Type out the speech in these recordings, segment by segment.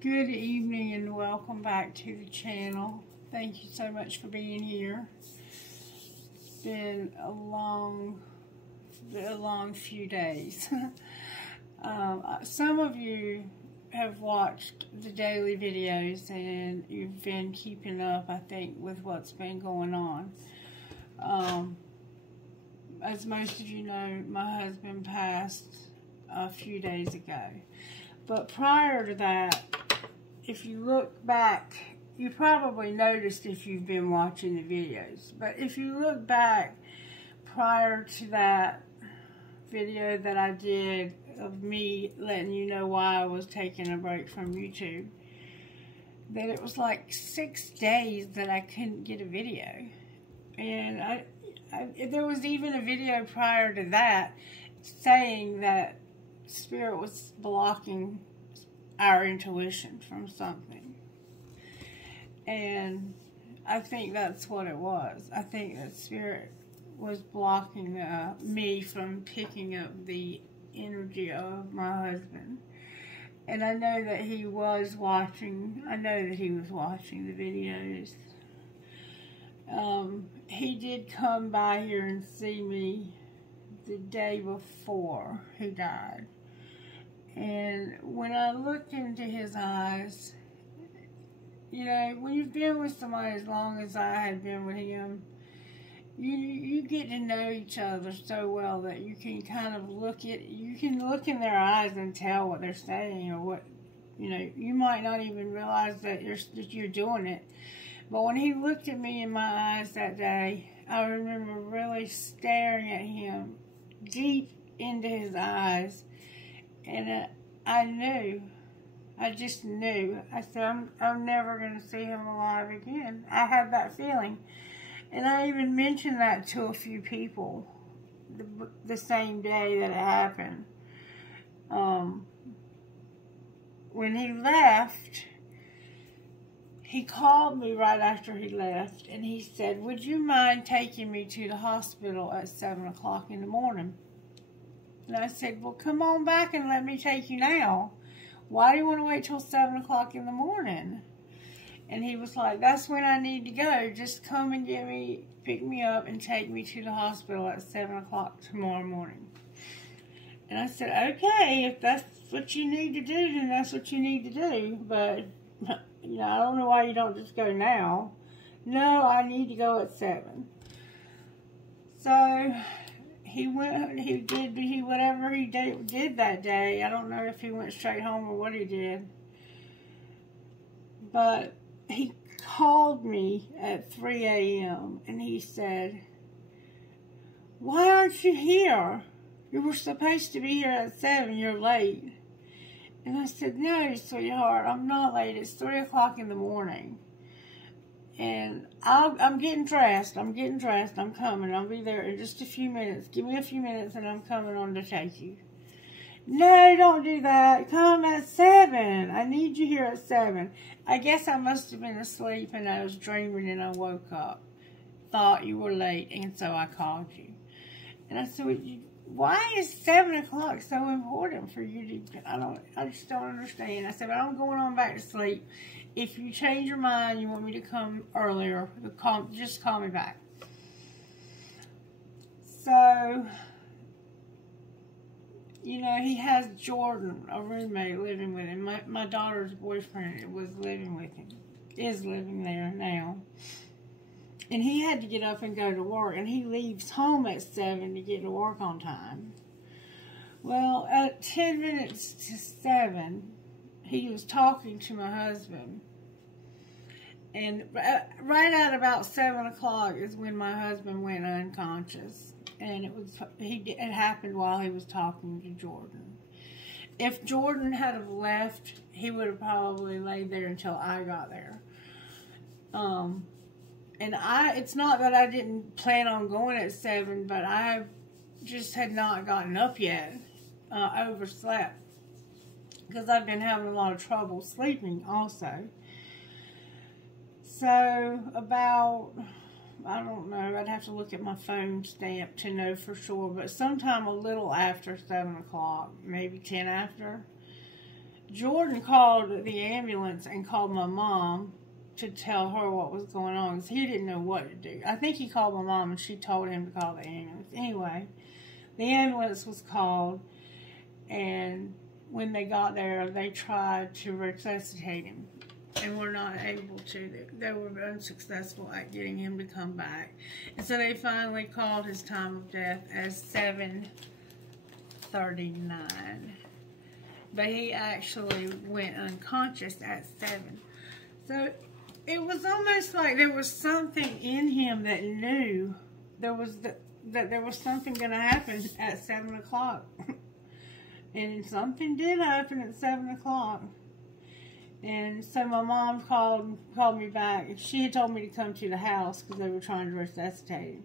Good evening and welcome back to the channel. Thank you so much for being here. It's been a long few days. Some of you have watched the daily videos and you've been keeping up, I think, with what's been going on. As most of you know, my husband passed a few days ago. But prior to that, if you look back, you probably noticed if you've been watching the videos. But if you look back prior to that video that I did of me letting you know why I was taking a break from YouTube, that it was like 6 days that I couldn't get a video. And there was even a video prior to that saying that Spirit was blocking our intuition from something. And I think that's what it was. I think that Spirit was blocking me from picking up the energy of my husband. And I know that he was watching. I know that he was watching the videos. He did come by here and see me the day before he died. And when I looked into his eyes, you know, when you've been with somebody as long as I had been with him, you get to know each other so well that you can kind of look in their eyes and tell what they're saying, or what, you know, you might not even realize that you're doing it. But when he looked at me in my eyes that day, I remember really staring at him deep into his eyes. And I just knew. I said, I'm never going to see him alive again. I had that feeling. And I even mentioned that to a few people the same day that it happened. When he left, he called me right after he left, and he said, would you mind taking me to the hospital at 7 o'clock in the morning? And I said, well, come on back and let me take you now. Why do you want to wait till 7 o'clock in the morning? And he was like, that's when I need to go. Just come and pick me up and take me to the hospital at 7 o'clock tomorrow morning. And I said, okay, if that's what you need to do, then that's what you need to do. But, you know, I don't know why you don't just go now. No, I need to go at 7. So he went, whatever he did that day. I don't know if he went straight home or what he did. But he called me at 3 a.m. and he said, why aren't you here? You were supposed to be here at 7, you're late. And I said, no, sweetheart, I'm not late. It's 3 o'clock in the morning. And I'm getting dressed. I'm coming. I'll be there in just a few minutes. Give me a few minutes and I'm coming on to take you. No, don't do that. Come at 7. I need you here at 7. I guess I must have been asleep and I was dreaming and I woke up. Thought you were late, and so I called you. And I said, why is 7 o'clock so important for you to, I just don't understand. I said, but I'm going on back to sleep. If you change your mind, you want me to come earlier, just call me back. So, you know, he has Jordan, a roommate, living with him. My daughter's boyfriend was living with him, is living there now. And he had to get up and go to work, and he leaves home at 7 to get to work on time. Well, at 10 minutes to 7, he was talking to my husband. And right at about 7 o'clock is when my husband went unconscious. And it happened while he was talking to Jordan. If Jordan had have left, he would have probably laid there until I got there. And it's not that I didn't plan on going at 7, but I just had not gotten up yet. Overslept. Because I've been having a lot of trouble sleeping also. So about, I don't know, I'd have to look at my phone stamp to know for sure, but sometime a little after 7 o'clock, maybe 10 after, Jordan called the ambulance and called my mom to tell her what was going on, because he didn't know what to do. I think he called my mom and she told him to call the ambulance. Anyway, the ambulance was called, and when they got there, they tried to resuscitate him and were not able to. They were unsuccessful at getting him to come back. And so they finally called his time of death as 7:39. But he actually went unconscious at 7. So it was almost like there was something in him that knew that there was something going to happen at 7 o'clock. And something did happen at 7 o'clock. And so my mom called me back. She had told me to come to the house because they were trying to resuscitate him.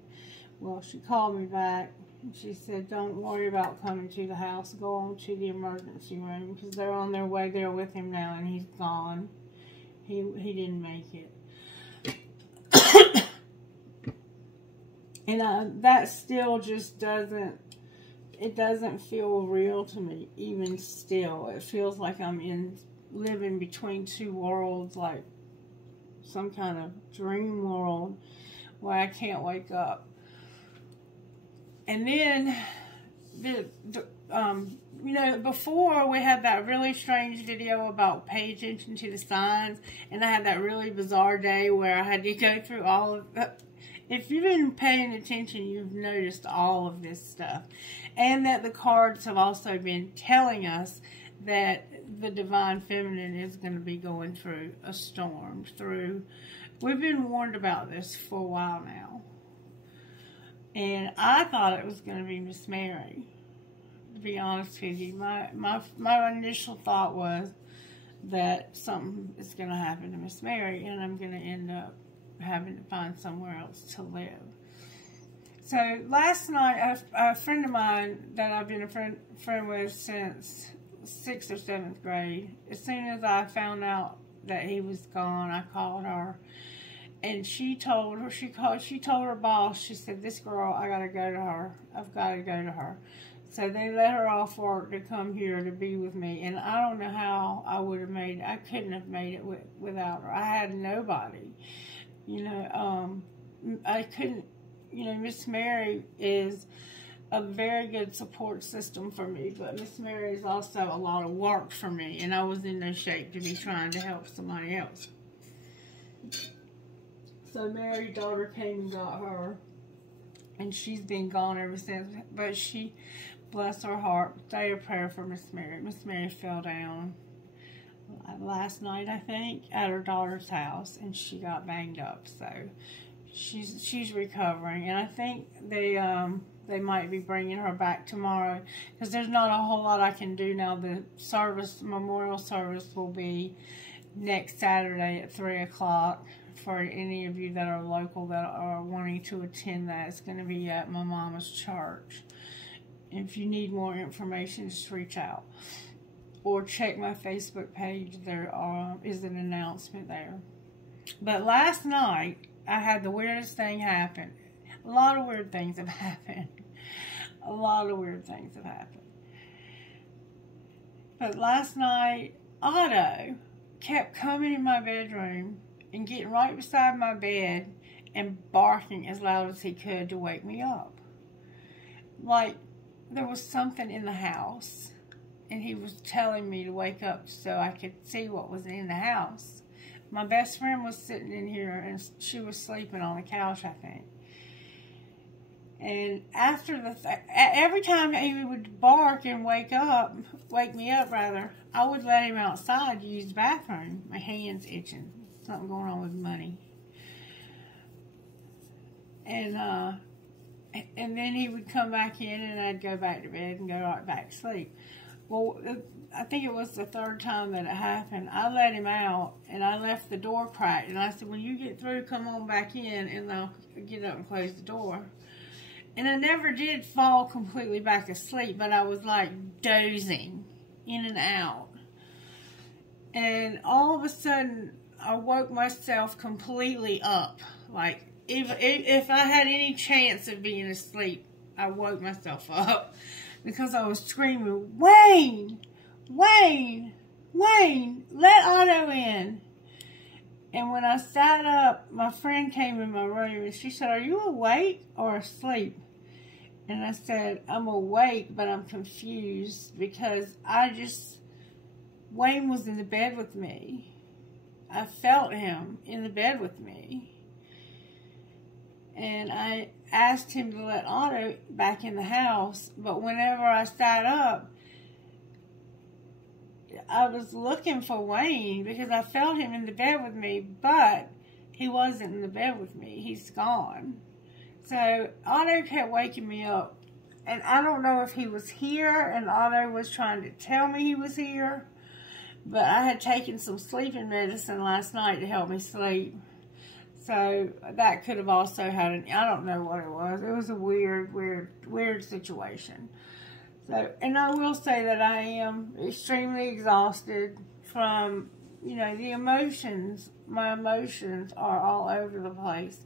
Well, she called me back. And she said, don't worry about coming to the house. Go on to the emergency room, because they're on their way there with him now, and he's gone. He didn't make it. And that still just doesn't feel real to me, even still. It feels like I'm living between two worlds, like some kind of dream world where I can't wake up. And then, you know, before we had that really strange video about pay attention to the signs, and I had that really bizarre day where I had to go through all of that. If you've been paying attention, you've noticed all of this stuff. And that the cards have also been telling us that the Divine Feminine is going to be going through a storm. We've been warned about this for a while now. And I thought it was going to be Miss Mary, to be honest with you. My initial thought was that something is going to happen to Miss Mary, and I'm going to end up having to find somewhere else to live. So last night, a friend of mine that I've been a friend with since 6th or 7th grade, as soon as I found out that he was gone, I called her. And she told her boss, she said, this girl, I got to go to her. I've got to go to her. So they let her off work to come here to be with me. And I don't know how I would have made it. I couldn't have made it without her. I had nobody. You know, I couldn't, you know, Miss Mary is a very good support system for me. But Miss Mary is also a lot of work for me. And I was in no shape to be trying to help somebody else. So Mary's daughter came and got her, and she's been gone ever since. But she, bless her heart, say a prayer for Miss Mary. Miss Mary fell down last night, I think, at her daughter's house, and she got banged up. So she's recovering, and I think they might be bringing her back tomorrow, because there's not a whole lot I can do now. The memorial service will be next Saturday at 3 o'clock. For any of you that are local that are wanting to attend that, it's going to be at my mama's church. If you need more information, just reach out. Or check my Facebook page. There is an announcement there. But last night, I had the weirdest thing happen. A lot of weird things have happened. A lot of weird things have happened. But last night, Otto kept coming in my bedroom and getting right beside my bed and barking as loud as he could to wake me up. Like there was something in the house, and he was telling me to wake up so I could see what was in the house. My best friend was sitting in here, and she was sleeping on the couch, I think. And after every time he would bark and wake me up rather, I would let him outside to use the bathroom. My hand's itching. Something going on with money. And then he would come back in, and I'd go back to bed and go right back to sleep. Well, I think it was the third time that it happened. I let him out, and I left the door cracked. And I said, when you get through, come on back in, and I'll get up and close the door. And I never did fall completely back asleep, but I was like dozing in and out. And all of a sudden, I woke myself completely up. Like, if I had any chance of being asleep, I woke myself up. Because I was screaming, Wayne! Wayne! Wayne! Wayne, let Otto in. And when I sat up, my friend came in my room and she said, are you awake or asleep? And I said, I'm awake, but I'm confused because Wayne was in the bed with me. I felt him in the bed with me. And I asked him to let Otto back in the house, but whenever I sat up, I was looking for Wayne because I felt him in the bed with me, but he wasn't in the bed with me. He's gone. So Otto kept waking me up, and I don't know if he was here and Otto was trying to tell me he was here, but I had taken some sleeping medicine last night to help me sleep. So that could have also had I don't know what it was. It was a weird situation. So, and I will say that I am extremely exhausted from, you know, the emotions. My emotions are all over the place.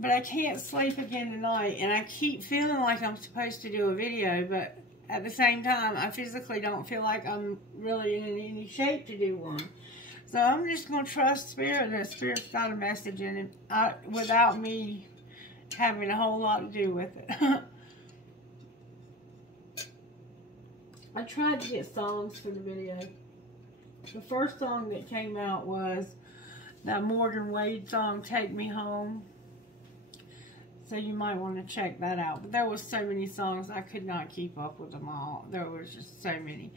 But I can't sleep again tonight, and I keep feeling like I'm supposed to do a video, but at the same time, I physically don't feel like I'm really in any shape to do one. So I'm just going to trust Spirit, and Spirit's got a message in it without me having a whole lot to do with it. I tried to get songs for the video. The first song that came out was that Morgan Wade song, Take Me Home. So you might want to check that out. But there was so many songs, I could not keep up with them all. There was just so many.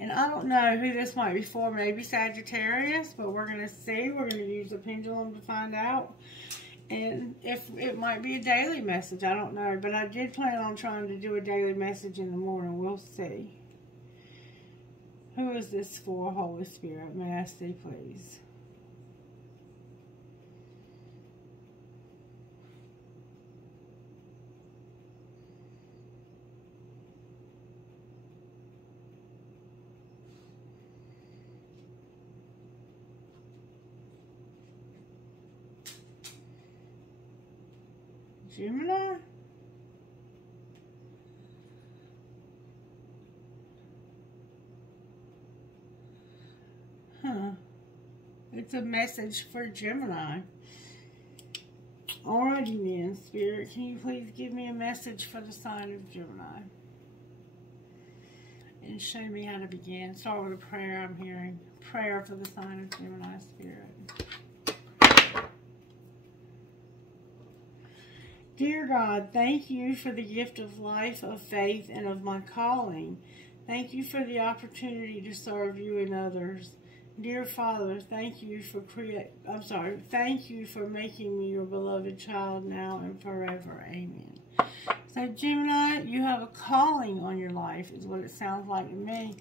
And I don't know who this might be for. Maybe Sagittarius, but we're going to see. We're going to use a pendulum to find out. And if it might be a daily message, I don't know. But I did plan on trying to do a daily message in the morning. We'll see. Who is this for, Holy Spirit? May I see, please? Gemini? Huh. It's a message for Gemini. Alrighty then, Spirit. Can you please give me a message for the sign of Gemini? And show me how to begin. Start with a prayer I'm hearing. Prayer for the sign of Gemini, Spirit. Dear God, thank you for the gift of life, of faith, and of my calling. Thank you for the opportunity to serve you and others. Dear Father, thank you for thank you for making me your beloved child now and forever. Amen. So Gemini, you have a calling on your life, is what it sounds like to me.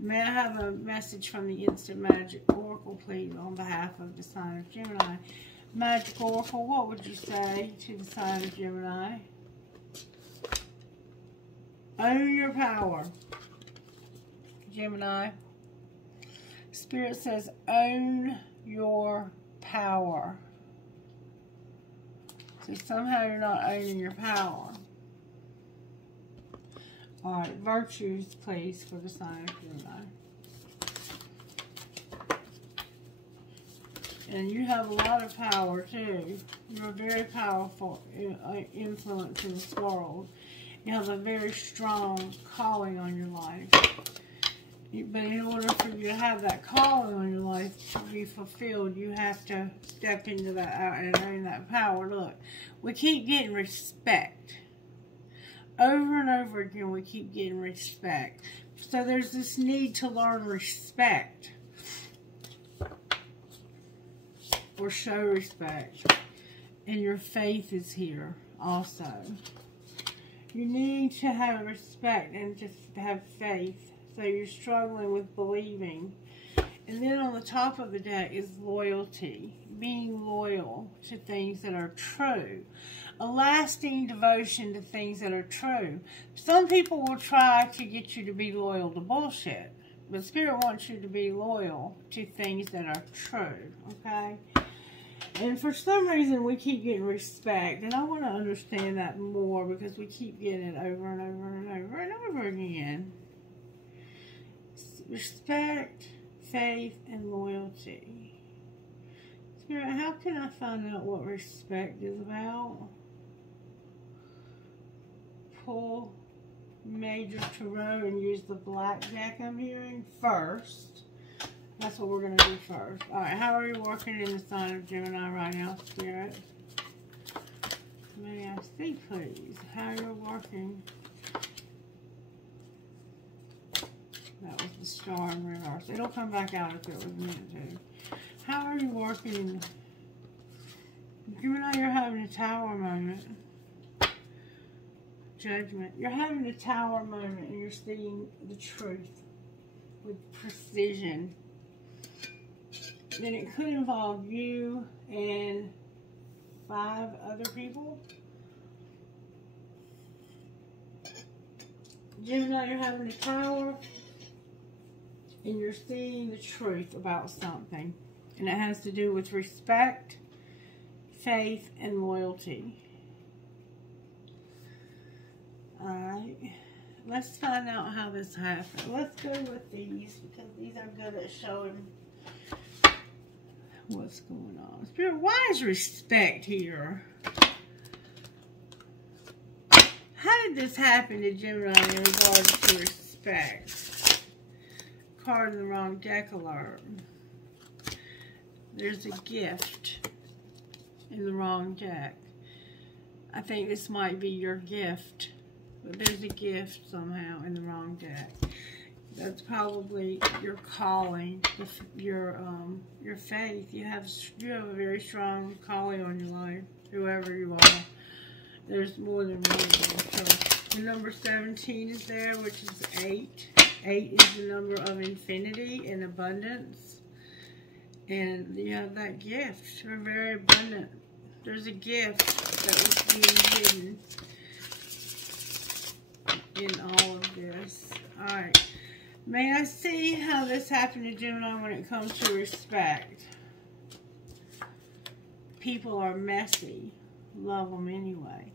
May I have a message from the Instant Magic Oracle, please, on behalf of the sign of Gemini? Magic Oracle, what would you say to the sign of Gemini? Own your power. Gemini. Spirit says, own your power. So somehow you're not owning your power. Alright, virtues, please, for the sign of Gemini. And you have a lot of power, too. You're a very powerful influence in this world. You have a very strong calling on your life. But in order for you to have that calling on your life to be fulfilled, you have to step into that and earn that power. Look, we keep getting respect. Over and over again, we keep getting respect. So there's this need to learn respect. Or show respect. And your faith is here also. You need to have respect and just have faith. So you're struggling with believing. And then on the top of the deck is loyalty. Being loyal to things that are true. A lasting devotion to things that are true. Some people will try to get you to be loyal to bullshit. But Spirit wants you to be loyal to things that are true. Okay? And for some reason, we keep getting respect. And I want to understand that more because we keep getting it over and over and over and over again. respect, faith, and loyalty. Spirit, how can I find out what respect is about? Pull Major Tarot and use the black deck I'm hearing first. That's what we're going to do first. Alright, how are you working in the sign of Gemini right now, Spirit? May I see, please, how you're working? That was the star in reverse. It'll come back out if it was meant to. How are you working? Gemini, you're having a tower moment. Judgment. You're having a tower moment and you're seeing the truth with precision. Then it could involve you and 5 other people. Gemini, you're having a tower and you're seeing the truth about something. And it has to do with respect, faith, and loyalty. Alright. Let's find out how this happened. Let's go with these because these are good at showing what's going on. Spirit, why is respect here? How did this happen to Gemini in regards to respect? Card in the wrong deck alert. There's a gift in the wrong deck. I think this might be your gift, but there's a gift somehow in the wrong deck. That's probably your calling, your faith. You have a very strong calling on your life, whoever you are. There's more than one of them. So the number 17 is there, which is 8. 8 is the number of infinity and abundance. And you have that gift. You're very abundant. There's a gift that was being hidden in all of this. Alright. May I see how this happened to Gemini when it comes to respect? People are messy. Love them anyway.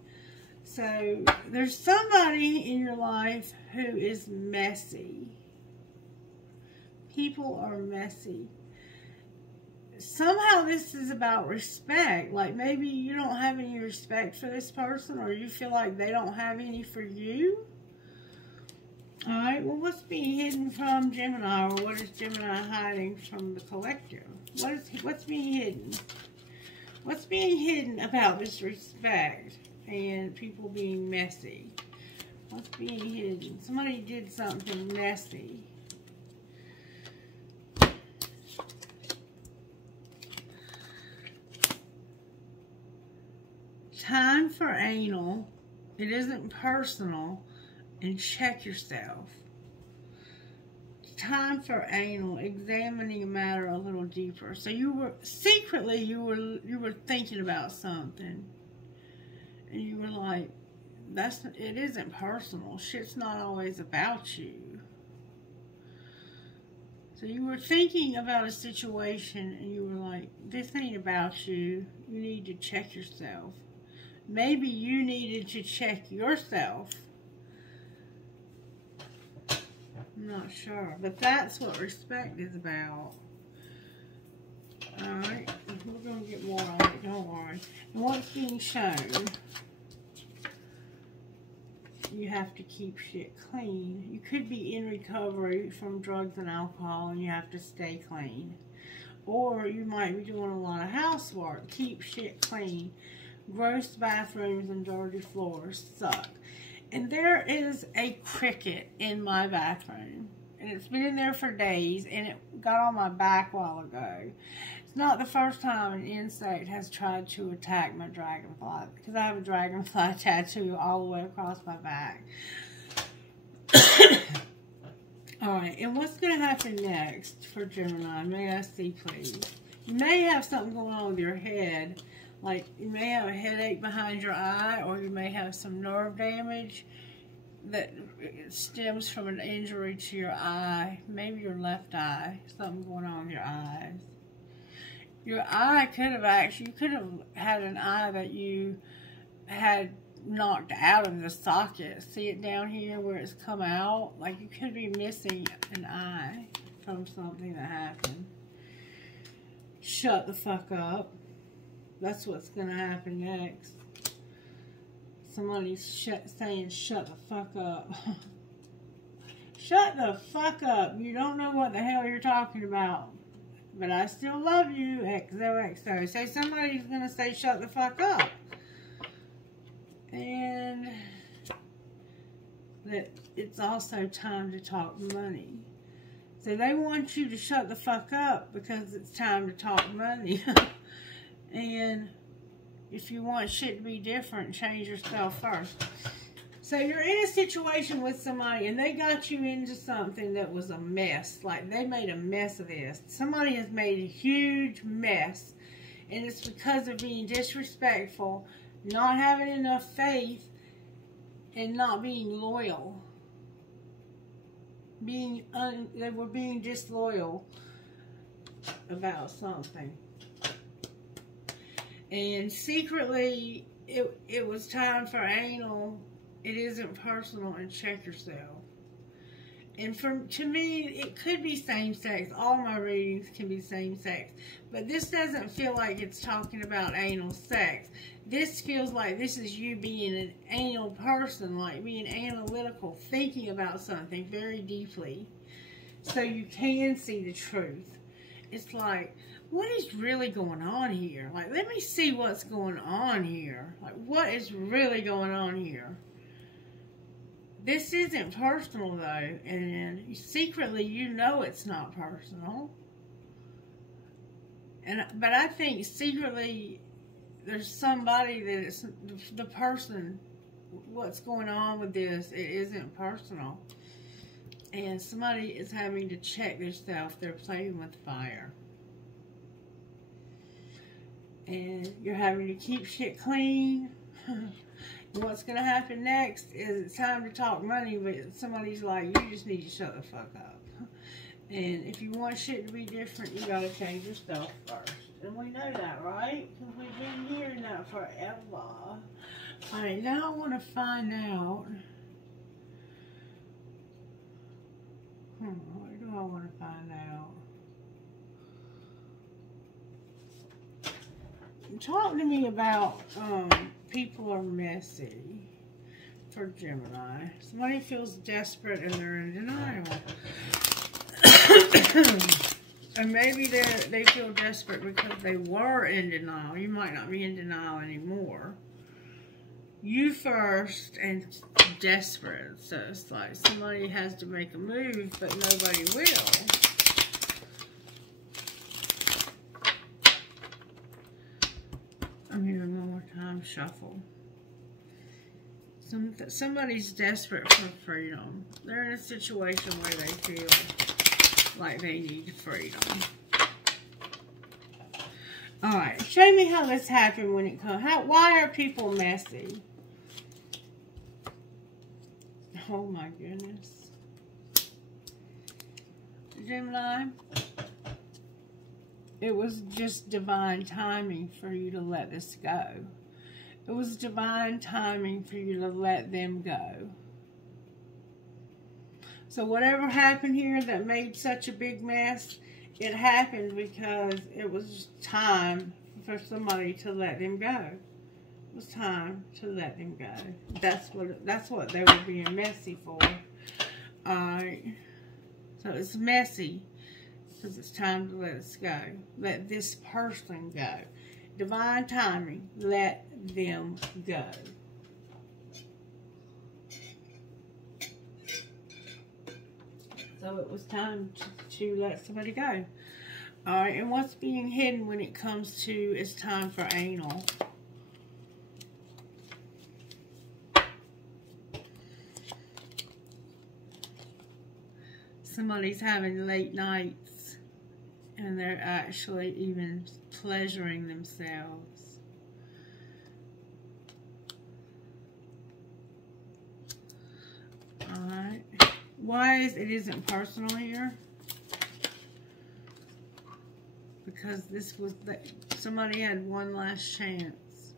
So, there's somebody in your life who is messy. People are messy. Somehow this is about respect. Like maybe you don't have any respect for this person, or you feel like they don't have any for you. Alright, well, what's being hidden from Gemini, or what is Gemini hiding from the collective? What's being hidden? What's being hidden about this respect and people being messy? What's being hidden? Somebody did something messy. Time for anal. It isn't personal. And check yourself. Time for anal, examining a matter a little deeper. So you were secretly you were thinking about something, and you were like, it isn't personal. Shit's not always about you. So you were thinking about a situation, and you were like, this ain't about you. You need to check yourself. Maybe you needed to check yourself. I'm not sure, but that's what respect is about. Alright, we're going to get more on it, don't worry. And what's being shown, you have to keep shit clean. You could be in recovery from drugs and alcohol and you have to stay clean. Or you might be doing a lot of housework. Keep shit clean. Gross bathrooms and dirty floors suck. And there is a cricket in my bathroom. And it's been in there for days. And it got on my back a while ago. It's not the first time an insect has tried to attack my dragonfly. Because I have a dragonfly tattoo all the way across my back. Alright, and what's going to happen next for Gemini? May I see, please? You may have something going on with your head. Like, you may have a headache behind your eye, or you may have some nerve damage that stems from an injury to your eye. Maybe your left eye. Something going on with your eyes. Your eye could have you could have had an eye that you had knocked out of the socket. See it down here where it's come out? Like you could be missing an eye from something that happened. Shut the fuck up. That's what's going to happen next. Somebody's saying shut the fuck up. Shut the fuck up. You don't know what the hell you're talking about. But I still love you, XOXO. So somebody's going to say shut the fuck up. And that it's also time to talk money. So they want you to shut the fuck up because it's time to talk money. And if you want shit to be different, change yourself first. So you're in a situation with somebody and they got you into something that was a mess. Like they made a mess of this. Somebody has made a huge mess. And it's because of being disrespectful, not having enough faith, and not being loyal. They were being disloyal about something. And secretly, it was time for anal. It isn't personal, and check yourself. And to me, it could be same sex. All my readings can be same sex. But this doesn't feel like it's talking about anal sex. This feels like this is you being an anal person, like being analytical, thinking about something very deeply. So you can see the truth. It's like, what is really going on here? Like, let me see what's going on here. Like, what is really going on here? This isn't personal, though, and secretly you know it's not personal. But I think secretly there's somebody that it's the person, what's going on with this, it isn't personal. And somebody is having to check themselves. They're playing with fire. And you're having to keep shit clean. What's going to happen next is it's time to talk money, but somebody's like, you just need to shut the fuck up. And if you want shit to be different, you got to change yourself first. And we know that, right? Because we've been hearing that forever. Alright, now I want to find out. What do I want to find out? Talk to me about people are messy for Gemini. Somebody feels desperate and they're in denial. And maybe they feel desperate because they were in denial. You might not be in denial anymore. You first and desperate. So it's like somebody has to make a move, but nobody will. I'm hearing one more time, shuffle. Somebody's desperate for freedom. They're in a situation where they feel like they need freedom. Alright, show me how this happened when it comes. Why are people messy? Oh my goodness. Gemini, it was just divine timing for you to let this go. It was divine timing for you to let them go. So whatever happened here that made such a big mess, it happened because it was time for somebody to let them go. It was time to let them go. That's what they were being messy for. Alright. So it's messy because it's time to let us go. Let this person go. Divine timing. Let them go. So it was time to let somebody go. Alright, and what's being hidden when it comes to it's time for anal? Somebody's having late nights and they're actually even pleasuring themselves. Alright. Why it isn't personal here? Because this was, somebody had one last chance.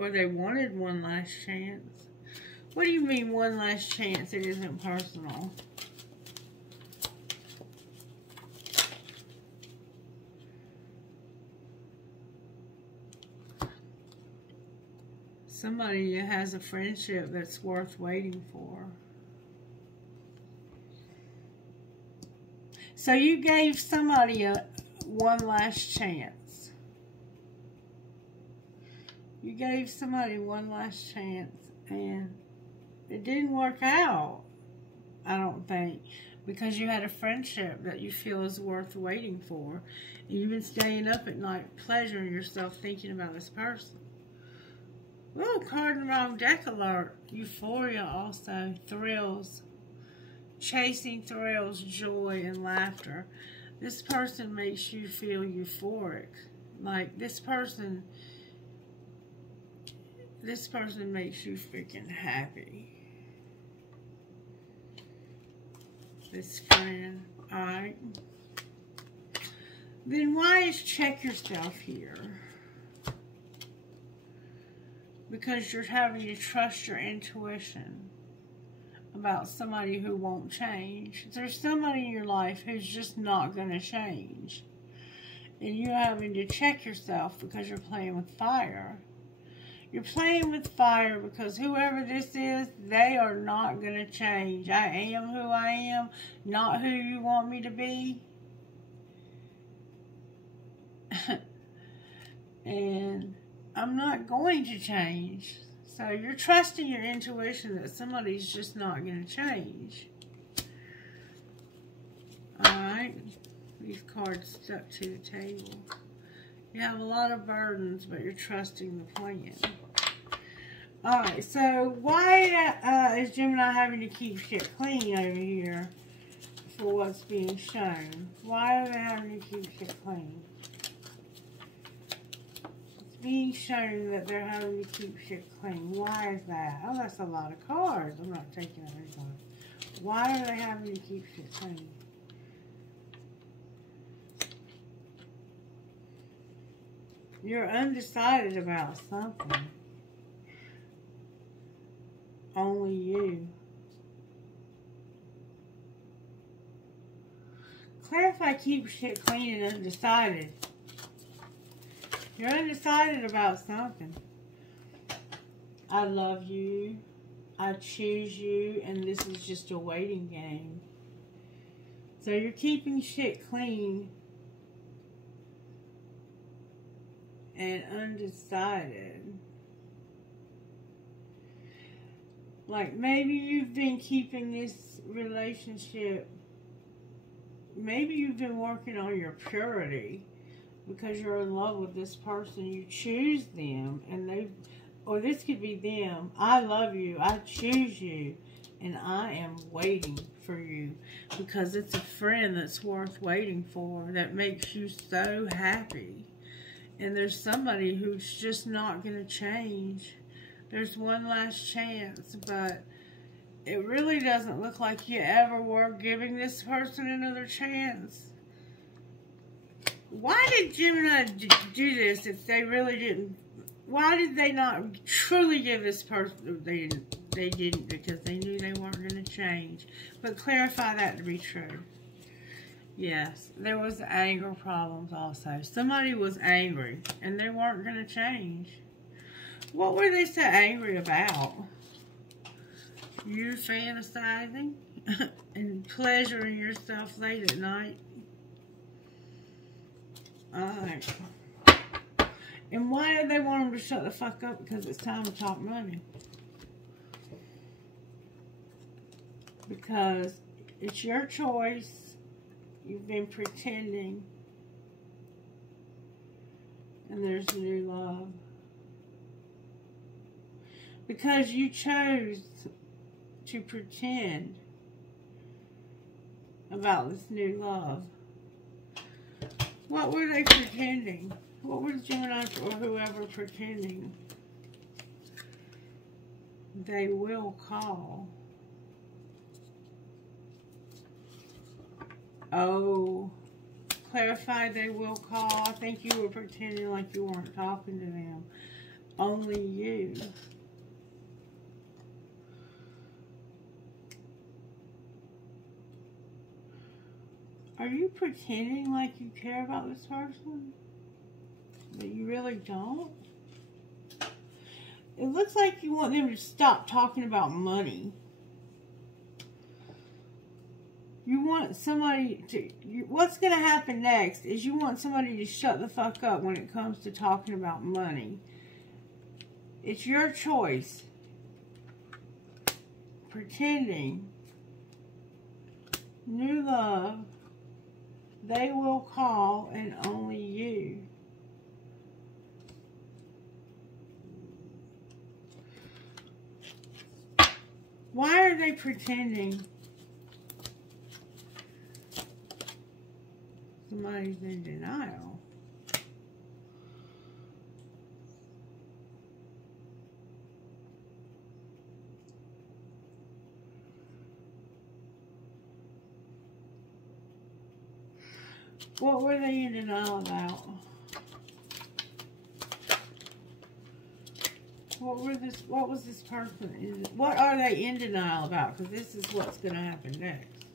Or they wanted one last chance. What do you mean one last chance? It isn't personal. Somebody has a friendship that's worth waiting for. So you gave somebody one last chance. You gave somebody one last chance and it didn't work out, I don't think, because you had a friendship that you feel is worth waiting for. And you've been staying up at night pleasuring yourself thinking about this person. Ooh, card in the wrong deck alert. Euphoria also. Thrills. Chasing thrills, joy, and laughter. This person makes you feel euphoric. Like, this person makes you freaking happy. This friend. Alright. Then why is check yourself here? Because you're having to trust your intuition about somebody who won't change. There's somebody in your life who's just not going to change. And you're having to check yourself because you're playing with fire. You're playing with fire because whoever this is, they are not going to change. I am who I am, not who you want me to be. And I'm not going to change. So you're trusting your intuition that somebody's just not going to change. Alright. These cards stuck to the table. You have a lot of burdens, but you're trusting the plan. Alright, so why is Gemini having to keep shit clean over here for what's being shown? Why are they having to keep shit clean? Being shown that they're having to keep shit clean. Why is that? Oh, that's a lot of cards. I'm not taking everybody. Why are they having to keep shit clean? You're undecided about something. Only you. Clarify keep shit clean and undecided. You're undecided about something. I love you. I choose you. And this is just a waiting game. So you're keeping shit clean and undecided. Like maybe you've been keeping this relationship. Maybe you've been working on your purity. Because you're in love with this person, you choose them, and they, or this could be them. I love you, I choose you, and I am waiting for you. Because it's a friend that's worth waiting for, that makes you so happy. And there's somebody who's just not going to change. There's one last chance, but it really doesn't look like you ever were giving this person another chance. Why did Gemini do this if they really didn't? Why did they not truly give this person? They didn't because they knew they weren't going to change. But clarify that to be true. Yes, there was anger problems also. Somebody was angry and they weren't going to change. What were they so angry about? You fantasizing and pleasuring yourself late at night. Alright. And why do they want them to shut the fuck up? Because it's time to talk money. Because it's your choice. You've been pretending. And there's new love. Because you chose to pretend about this new love. What were they pretending? What was Gemini or whoever pretending? They will call. Oh, clarify they will call. I think you were pretending like you weren't talking to them. only you. Are you pretending like you care about this person, but you really don't? It looks like you want them to stop talking about money. You want somebody to... what's going to happen next is you want somebody to shut the fuck up when it comes to talking about money. It's your choice. Pretending. New love. They will call, and only you. Why are they pretending? Somebody's in denial. What were they in denial about? What was this person? What are they in denial about? Because this is what's going to happen next.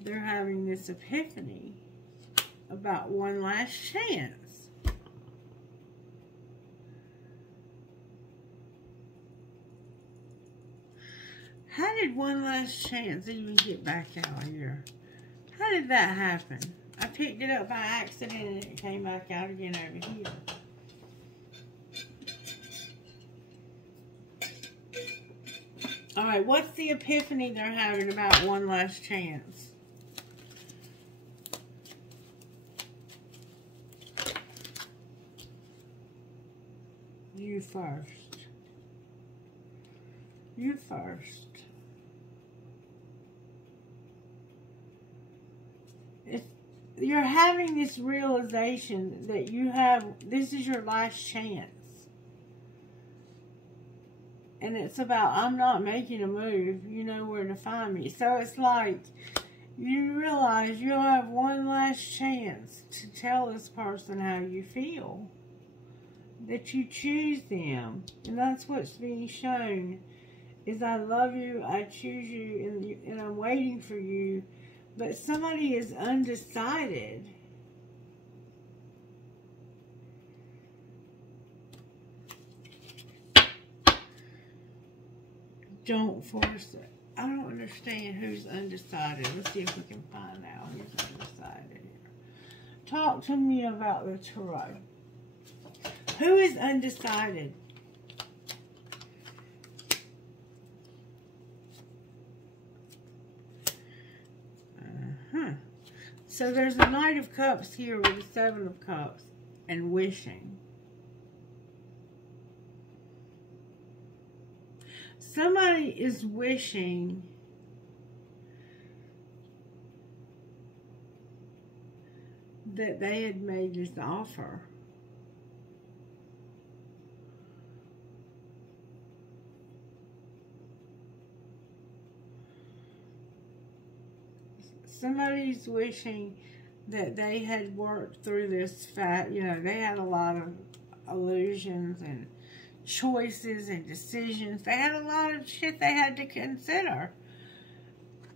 They're having this epiphany about one last chance. How did one last chance even get back out here? How did that happen? I picked it up by accident and it came back out again over here. Alright, what's the epiphany they're having about one last chance? You first. You first. You're having this realization that you have, this is your last chance. And it's about, I'm not making a move, you know where to find me. So it's like, you realize you'll have one last chance to tell this person how you feel. That you choose them. And that's what's being shown. Is I love you, I choose you, and I'm waiting for you. But somebody is undecided. Don't force it. I don't understand who's undecided. Let's see if we can find out who's undecided here. Talk to me about the tarot. Who is undecided? So there's a Knight of Cups here with the Seven of Cups and wishing. Somebody is wishing that they had made this offer. Somebody's wishing that they had worked through this fact. You know, they had a lot of illusions and choices and decisions. They had a lot of shit they had to consider.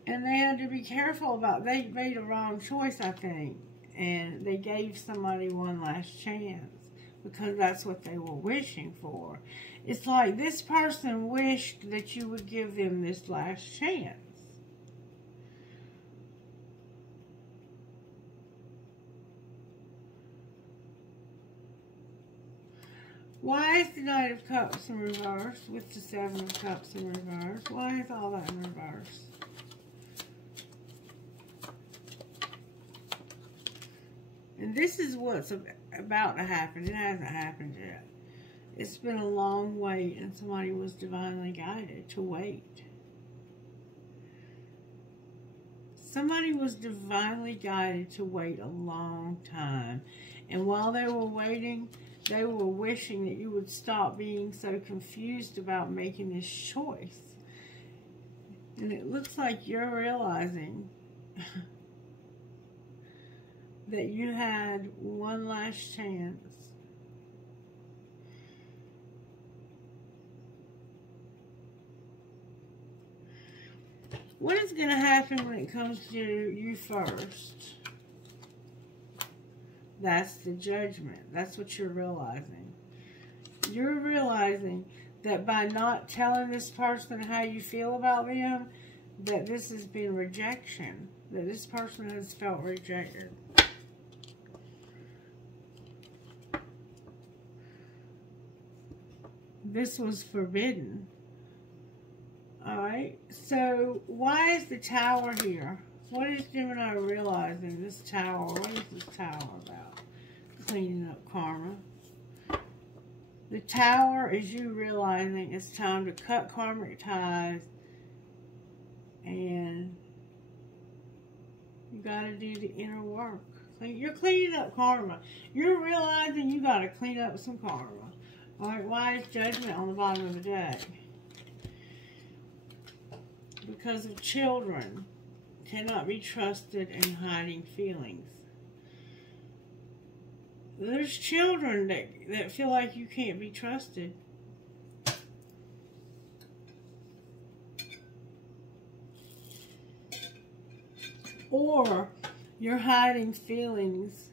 And they had to be careful about, they made a wrong choice, I think. And they gave somebody one last chance because that's what they were wishing for. It's like this person wished that you would give them this last chance. Why is the Knight of Cups in reverse with the Seven of Cups in reverse? Why is all that in reverse? And this is what's about to happen. It hasn't happened yet. It's been a long wait, and somebody was divinely guided to wait. Somebody was divinely guided to wait a long time. And while they were waiting, they were wishing that you would stop being so confused about making this choice. And it looks like you're realizing that you had one last chance. What is going to happen when it comes to you first? That's the judgment. That's what you're realizing. You're realizing that by not telling this person how you feel about them, that this has been rejection. That this person has felt rejected. This was forbidden. Alright, so why is the Tower here? What is Gemini realizing? This Tower, what is this Tower about? Cleaning up karma. The Tower is you realizing it's time to cut karmic ties, and you got to do the inner work. You're cleaning up karma. You're realizing you got to clean up some karma. Alright, why is Judgment on the bottom of the deck? Because of children cannot be trusted in hiding feelings. There's children that feel like you can't be trusted. Or you're hiding feelings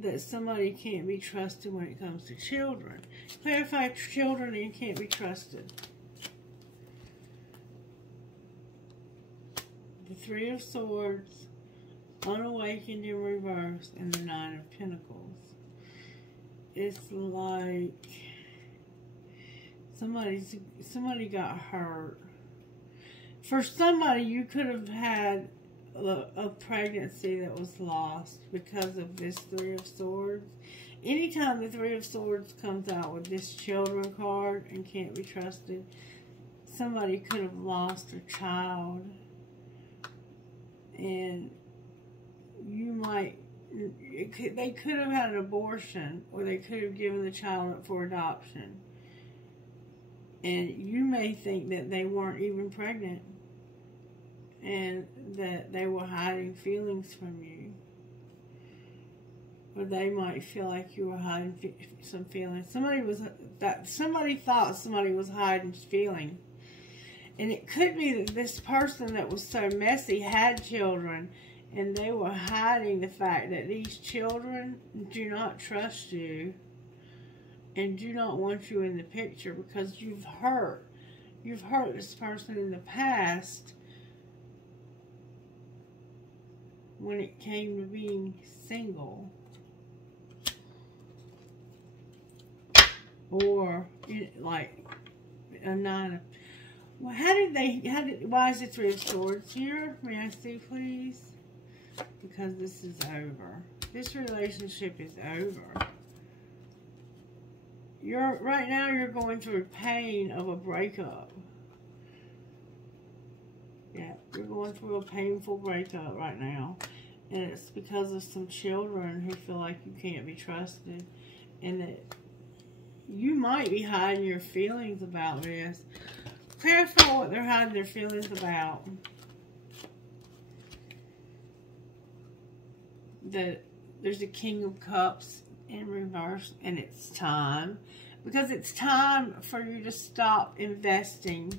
that somebody can't be trusted when it comes to children. Clarify children and can't be trusted. The Three of Swords, unawakened in reverse, and the Nine of Pentacles. It's like somebody got hurt. For somebody, you could have had a pregnancy that was lost because of this Three of Swords. Anytime the Three of Swords comes out with this children card and can't be trusted, somebody could have lost a child. And you might, they could have had an abortion, or they could have given the child up for adoption. And you may think that they weren't even pregnant, and that they were hiding feelings from you. Or they might feel like you were hiding some feelings. Somebody thought somebody was hiding feeling. And it could be that this person that was so messy had children, and they were hiding the fact that these children do not trust you and do not want you in the picture because you've hurt this person in the past when it came to being single. Or like a nine of... Well, why is the Three of Swords here? May I see, please? Because this is over. This relationship is over. Right now you're going through pain of a breakup. Yeah, you're going through a painful breakup right now. And it's because of some children who feel like you can't be trusted. And that you might be hiding your feelings about this. Clarify what they're hiding their feelings about. There's a King of Cups in reverse, and it's time. Because it's time for you to stop investing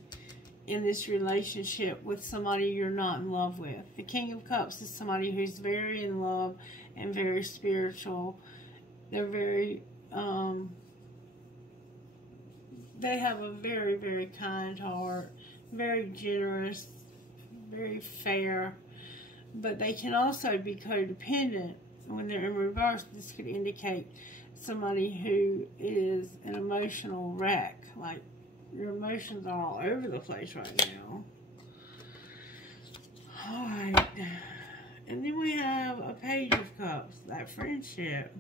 in this relationship with somebody you're not in love with. The King of Cups is somebody who's very in love and very spiritual. They're very... they have a very, very kind heart, very generous, very fair, but they can also be codependent. When they're in reverse, this could indicate somebody who is an emotional wreck, like your emotions are all over the place right now. Alright, and then we have a Page of Cups, that friendship.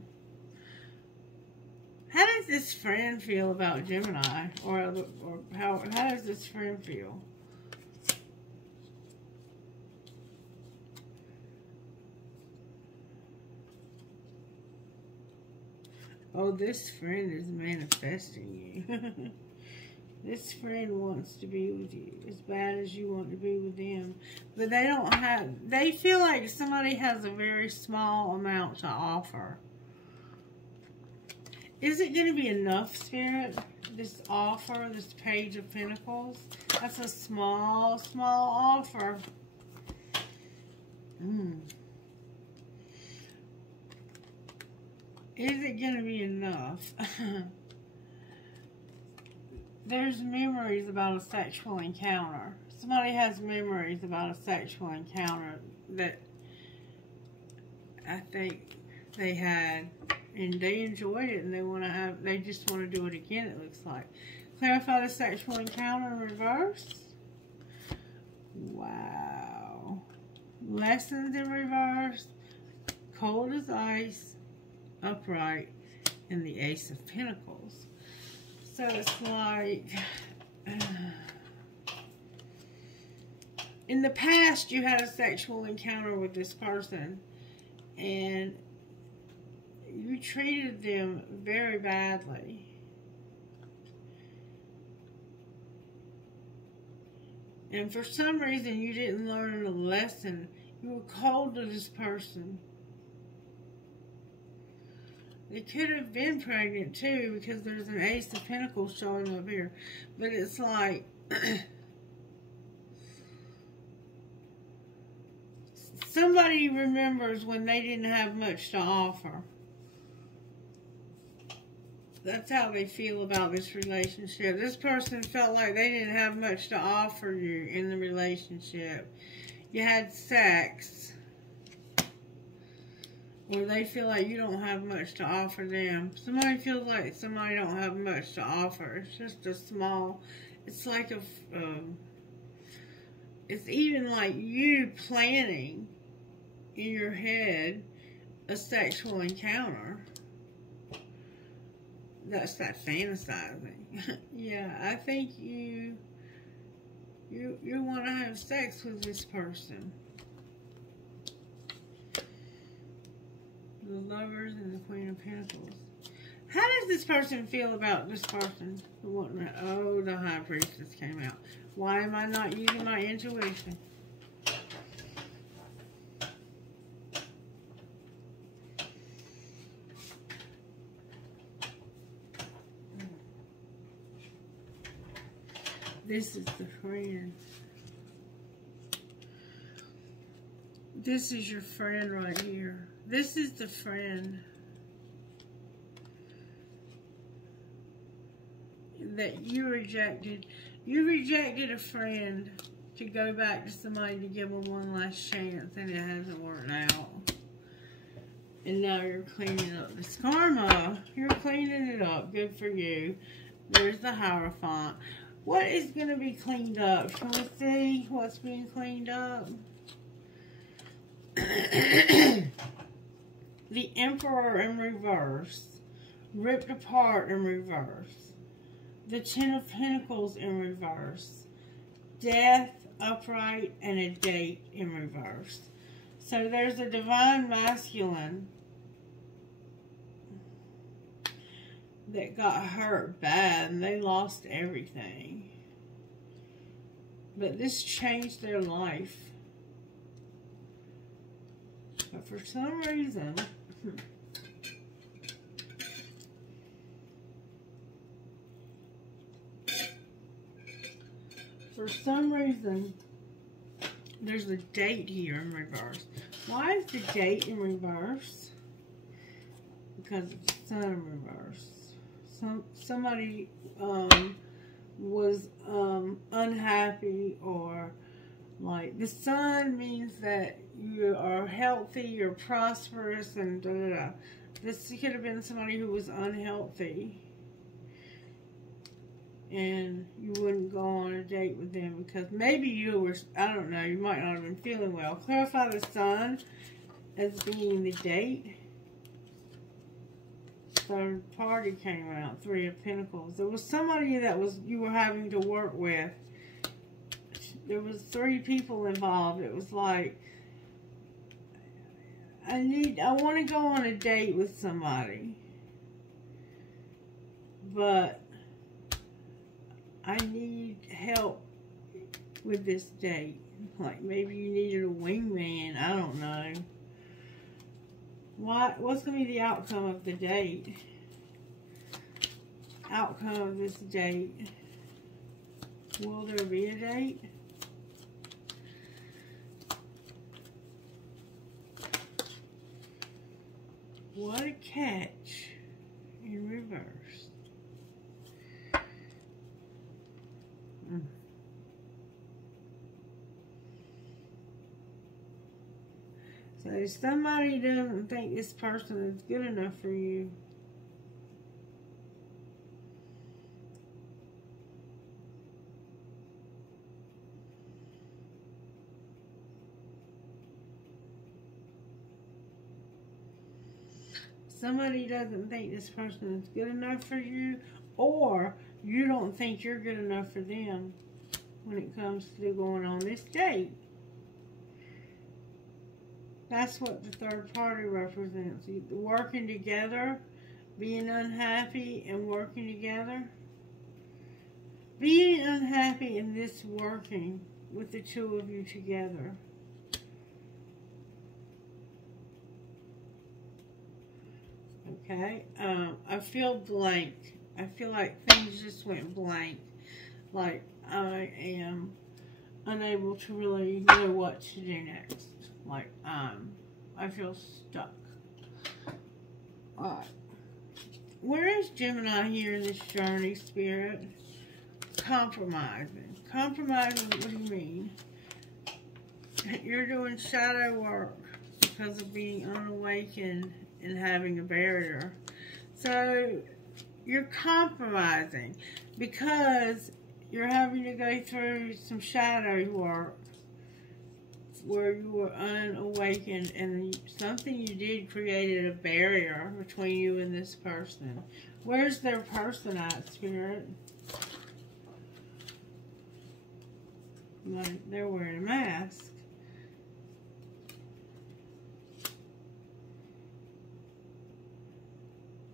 How does this friend feel about Gemini? Or how does this friend feel? Oh, this friend is manifesting you. This friend wants to be with you as bad as you want to be with them. But they don't have, they feel like somebody has a very small amount to offer. Is it going to be enough, Spirit? This offer, this Page of Pentacles? That's a small, small offer. Is it going to be enough? There's memories about a sexual encounter. Somebody has memories about a sexual encounter that I think they had, and they enjoyed it, and they just want to do it again, it looks like. Clarify the sexual encounter in reverse. Wow. Lessons in reverse. Cold as ice. Upright. And the Ace of Pentacles. So it's like, in the past you had a sexual encounter with this person and you treated them very badly. And for some reason you didn't learn a lesson. You were cold to this person. They could have been pregnant too, because there's an Ace of Pentacles showing up here. But it's like, somebody remembers when they didn't have much to offer. That's how they feel about this relationship. This person felt like they didn't have much to offer you in the relationship. You had sex, or they feel like you don't have much to offer them. Somebody feels like somebody don't have much to offer. It's just a small, it's like a, it's even like you planning in your head a sexual encounter. That's that fantasizing. Yeah, I think you want to have sex with this person. The Lovers and the Queen of Pentacles. How does this person feel about this person? Oh, the High Priestess came out. Why am I not using my intuition? This is the friend. This is your friend right here. This is the friend that you rejected. You rejected a friend to go back to somebody to give them one last chance, and it hasn't worked out. And now you're cleaning up this karma. You're cleaning it up. Good for you. There's the Hierophant. What is going to be cleaned up? Can we see what's being cleaned up? The Emperor in reverse. Ripped apart in reverse. The Ten of Pentacles in reverse. Death upright and a date in reverse. So there's a divine masculine that got hurt bad and they lost everything. But this changed their life. But for some reason, there's a date here in reverse. Why is the date in reverse? Because it's the Sun in reverse. Somebody was unhappy, or like the Sun means that you are healthy, you're prosperous, and da da da. This could have been somebody who was unhealthy, and you wouldn't go on a date with them because maybe you were, I don't know, you might not have been feeling well. Clarify the Sun as being the date. Third party came out, Three of Pentacles. There was somebody that you were having to work with. There was 3 people involved. It was like, I want to go on a date with somebody, but I need help with this date. Like maybe you needed a wingman. I don't know. What's going to be the outcome of the date? Outcome of this date. Will there be a date? What a catch in reverse. So somebody doesn't think this person is good enough for you. Somebody doesn't think this person is good enough for you, or you don't think you're good enough for them when it comes to going on this date. That's what the third party represents. Working together, being unhappy and working together. Being unhappy in this working with the two of you together. Okay, I feel blank. I feel like things just went blank. Like I am unable to really know what to do next. Like I feel stuck. Alright. Where is Gemini here in this journey, Spirit? Compromising. Compromising, what do you mean? You're doing shadow work because of being unawakened and having a barrier. So you're compromising because you're having to go through some shadow work where you were unawakened, and something you did created a barrier between you and this person. Where's their person at, Spirit? Like they're wearing a mask.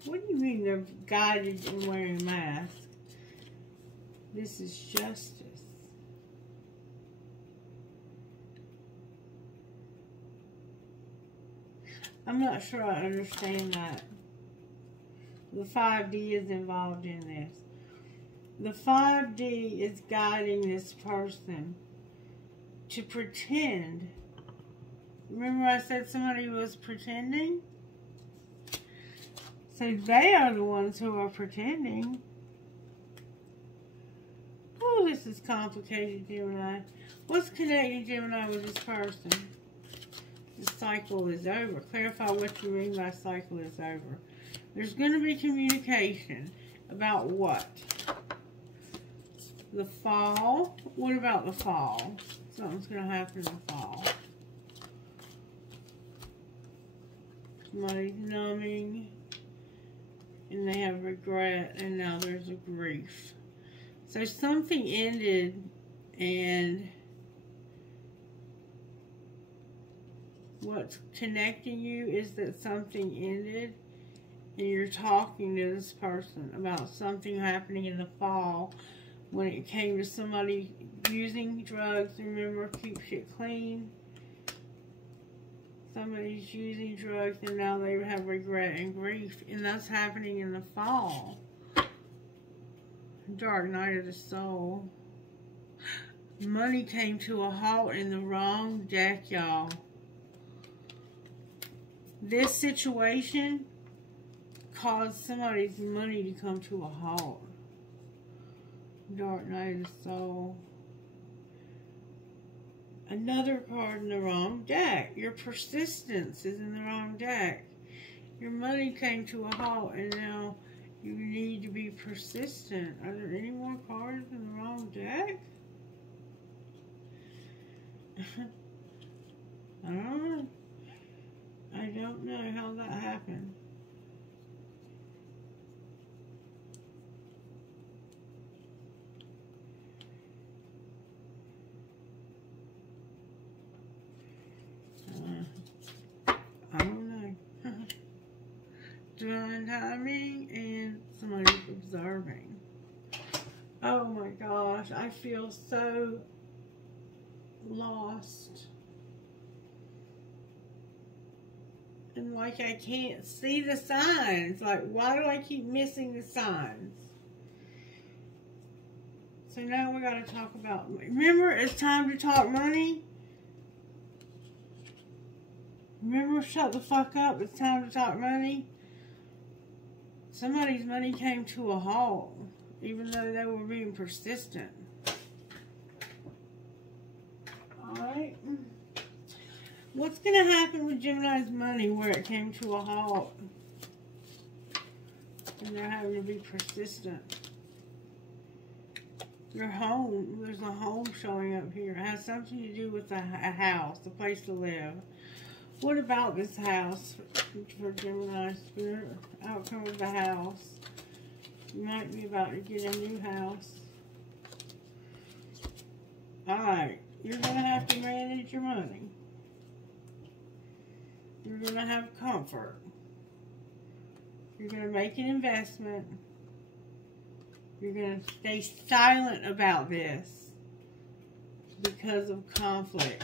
What do you mean they're guided in wearing a mask? This is justice. I'm not sure I understand that. The 5D is involved in this. The 5D is guiding this person to pretend. Remember I said somebody was pretending? So they are the ones who are pretending. Oh, this is complicated, Gemini. What's connecting Gemini with this person? The cycle is over. Clarify what you mean by cycle is over. There's going to be communication about what? The fall? What about the fall? Something's going to happen in the fall. Somebody's numbing. And they have regret. And now there's a grief. So something ended. And what's connecting you is that something ended. And you're talking to this person about something happening in the fall when it came to somebody using drugs. Remember, keep shit clean. Somebody's using drugs and now they have regret and grief. And that's happening in the fall. Dark night of the soul. Money came to a halt in the wrong deck, y'all. This situation caused somebody's money to come to a halt. Dark night of the soul. Another card in the wrong deck. Your persistence is in the wrong deck. Your money came to a halt and now you need to be persistent. Are there any more cards in the wrong deck? I don't know. I don't know how that happened. I don't know. Divine timing and somebody observing. Oh my gosh, I feel so lost. And like I can't see the signs. Like, why do I keep missing the signs? So now we got to talk about, remember, it's time to talk money. Remember, shut the fuck up, it's time to talk money. Somebody's money came to a halt, even though they were being persistent. Alright. What's going to happen with Gemini's money where it came to a halt? And they're having to be persistent. Their home, there's a home showing up here. It has something to do with a house, a place to live. What about this house for Gemini Spirit? Outcome of the house. You might be about to get a new house. Alright, you're going to have to manage your money. You're going to have comfort. You're going to make an investment. You're going to stay silent about this because of conflict.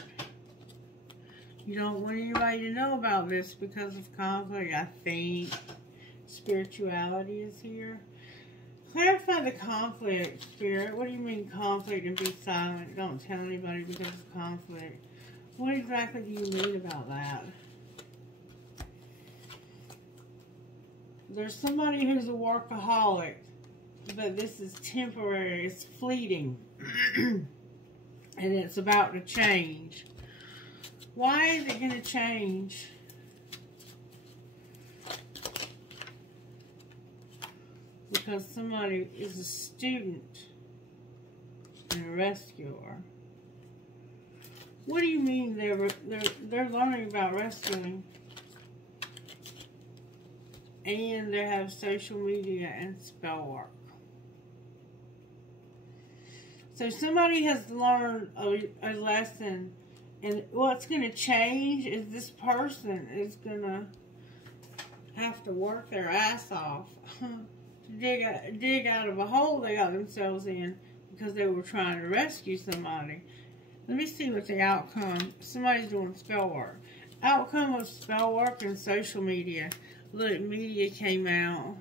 You don't want anybody to know about this because of conflict, I think. Spirituality is here. Clarify the conflict, Spirit. What do you mean conflict and be silent? Don't tell anybody because of conflict. What exactly do you mean about that? There's somebody who's a workaholic, but this is temporary. It's fleeting. And it's about to change. Why is it going to change? Because somebody is a student and a rescuer. What do you mean they're learning about rescuing? And they have social media and spell work. So somebody has learned a lesson, and what's going to change is this person is going to have to work their ass off to dig out of a hole they got themselves in because they were trying to rescue somebody. Let me see what the outcome. Somebody's doing spell work. Outcome of spell work and social media. Look, media came out.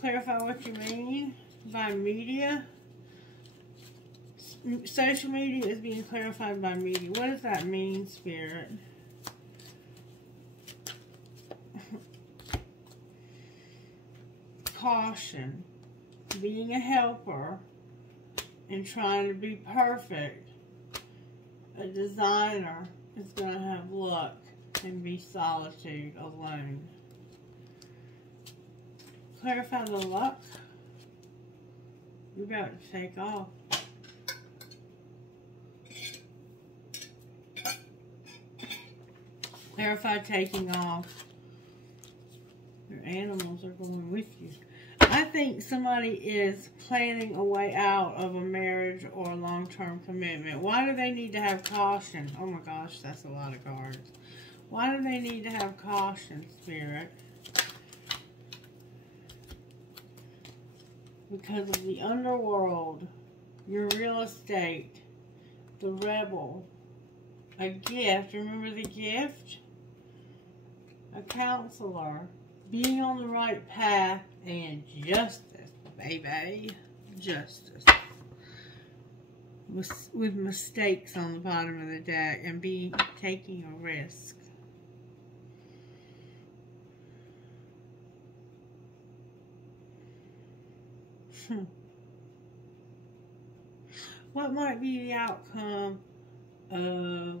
Clarify what you mean by media. Social media is being clarified by media. What does that mean, Spirit? Caution. Being a helper and trying to be perfect. A designer is going to have luck and be solitude alone. Clarify the luck. You're about to take off. Clarify taking off. Your animals are going with you. I think somebody is planning a way out of a marriage or a long-term commitment. Why do they need to have caution? Oh my gosh, that's a lot of cards. Why do they need to have caution, Spirit? Because of the underworld, your real estate, the rebel, a gift. Remember the gift? A counselor, being on the right path, and justice, baby. Justice. With mistakes on the bottom of the deck and taking a risk. What might be the outcome of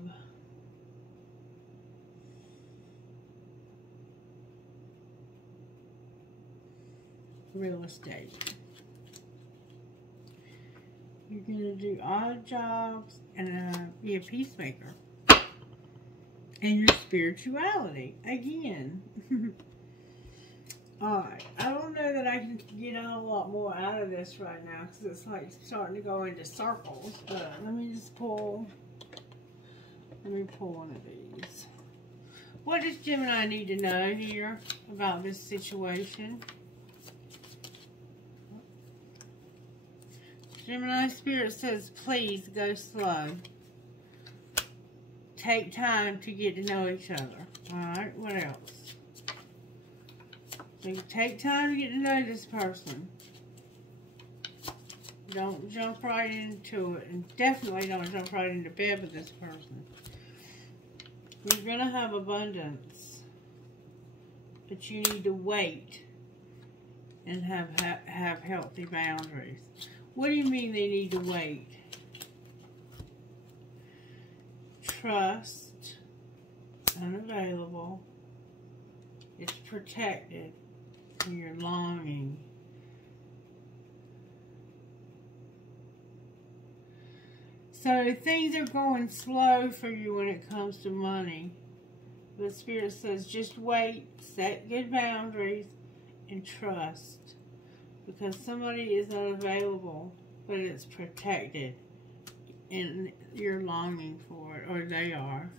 real estate? You're going to do odd jobs and be a peacemaker. And your spirituality, again. Alright, I don't know that I can get a whole lot more out of this right now because it's like starting to go into circles. But let me pull one of these. What does Gemini need to know here about this situation? Gemini Spirit says, please go slow. Take time to get to know each other. Alright, what else? So you take time to get to know this person. Don't jump right into it. And definitely don't jump right into bed with this person. You're going to have abundance. But you need to wait and have healthy boundaries. What do you mean they need to wait? Trust, unavailable, it's protected, and you're longing. So things are going slow for you when it comes to money. The Spirit says just wait, set good boundaries, and trust. Because somebody is unavailable, but it's protected. And you're longing for it, or they are.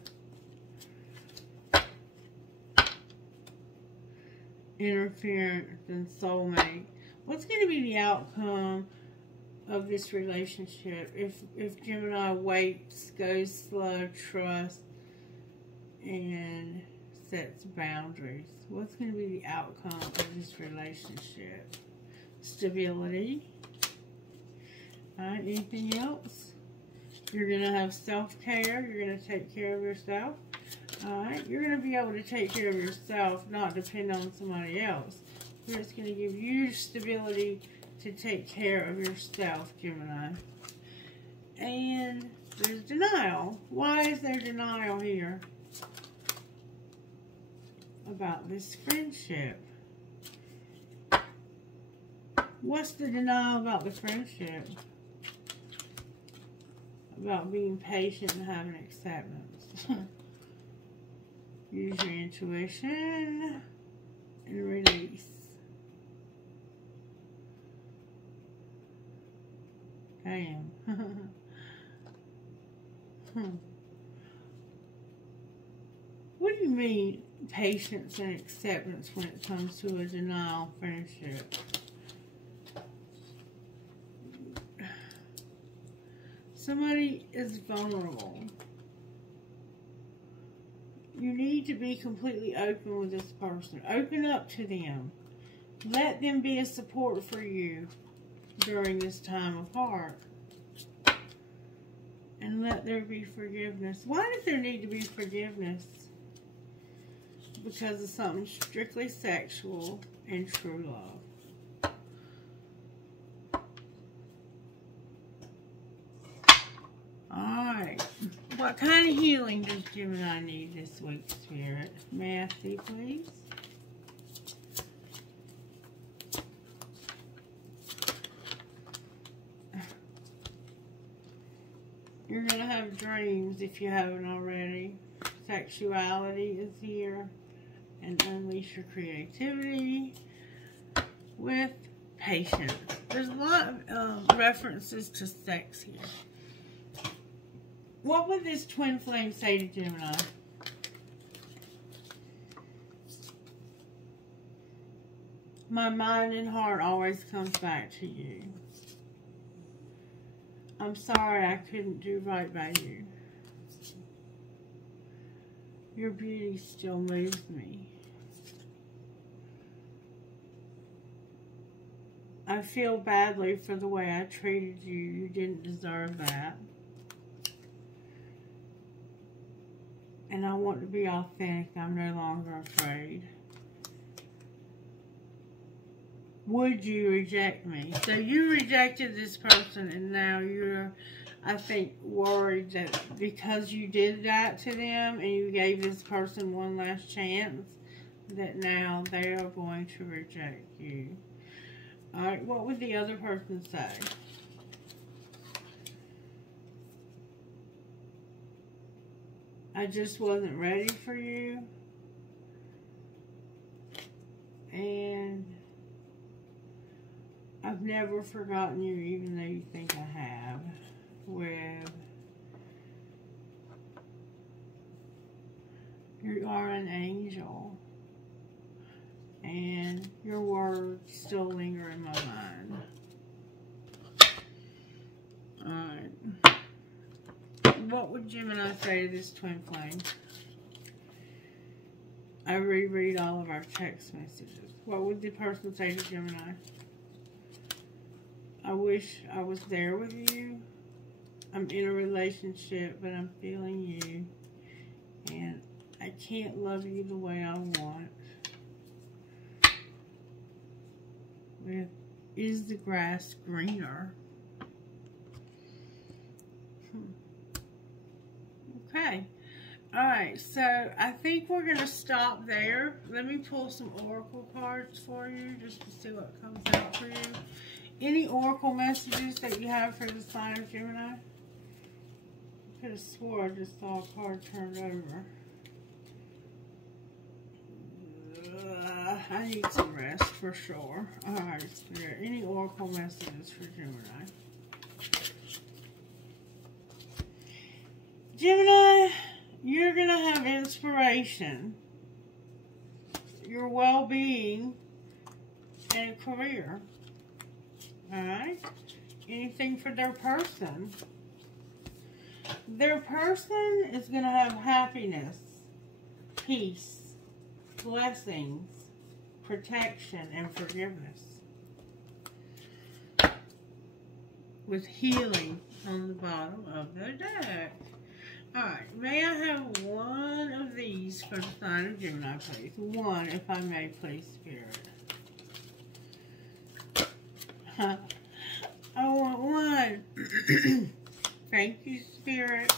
Interference and soulmate. What's going to be the outcome of this relationship if Gemini waits, goes slow, trusts, and sets boundaries? What's going to be the outcome of this relationship? Stability. Alright, anything else? You're going to have self-care. You're going to take care of yourself. Alright, you're going to be able to take care of yourself, not depend on somebody else. It's going to give you stability to take care of yourself, Gemini. And there's denial. Why is there denial here about this friendship? What's the denial about the friendship? About being patient and having acceptance. Use your intuition and release. Damn. What do you mean patience and acceptance when it comes to a denial friendship? Somebody is vulnerable. You need to be completely open with this person. Open up to them. Let them be a support for you during this time apart. And let there be forgiveness. Why does there need to be forgiveness? Because of something strictly sexual and true love. Alright. What kind of healing does Gemini need this week, Spirit? May I see, please? You're going to have dreams if you haven't already. Sexuality is here. And unleash your creativity with patience. There's a lot of references to sex here. What would this twin flame say to Gemini? My mind and heart always comes back to you. I'm sorry I couldn't do right by you. Your beauty still moves me. I feel badly for the way I treated you. You didn't deserve that. And I want to be authentic. I'm no longer afraid. Would you reject me? So you rejected this person and now you're, I think, worried that because you did that to them and you gave this person one last chance, that now they are going to reject you. Alright, what would the other person say? I just wasn't ready for you. And I've never forgotten you, even though you think I have. With you are an angel. And your words still linger in my mind. Alright. What would Gemini say to this twin flame? I reread all of our text messages. What would the person say to Gemini? I wish I was there with you. I'm in a relationship, but I'm feeling you. And I can't love you the way I want. Is the grass greener? Okay. Alright, so I think we're going to stop there. Let me pull some oracle cards for you just to see what comes out for you. Any oracle messages that you have for the sign of Gemini? I could have swore I just saw a card turned over. I need some rest for sure. Alright, Spirit. Any oracle messages for Gemini? Gemini, you're going to have inspiration, your well-being, and a career. Alright? Anything for their person. Their person is going to have happiness, peace, blessings, protection, and forgiveness. With healing on the bottom of the deck. Alright, may I have one of these for the sign of Gemini, please? One, if I may, please, Spirit. I want one. Thank you, Spirit.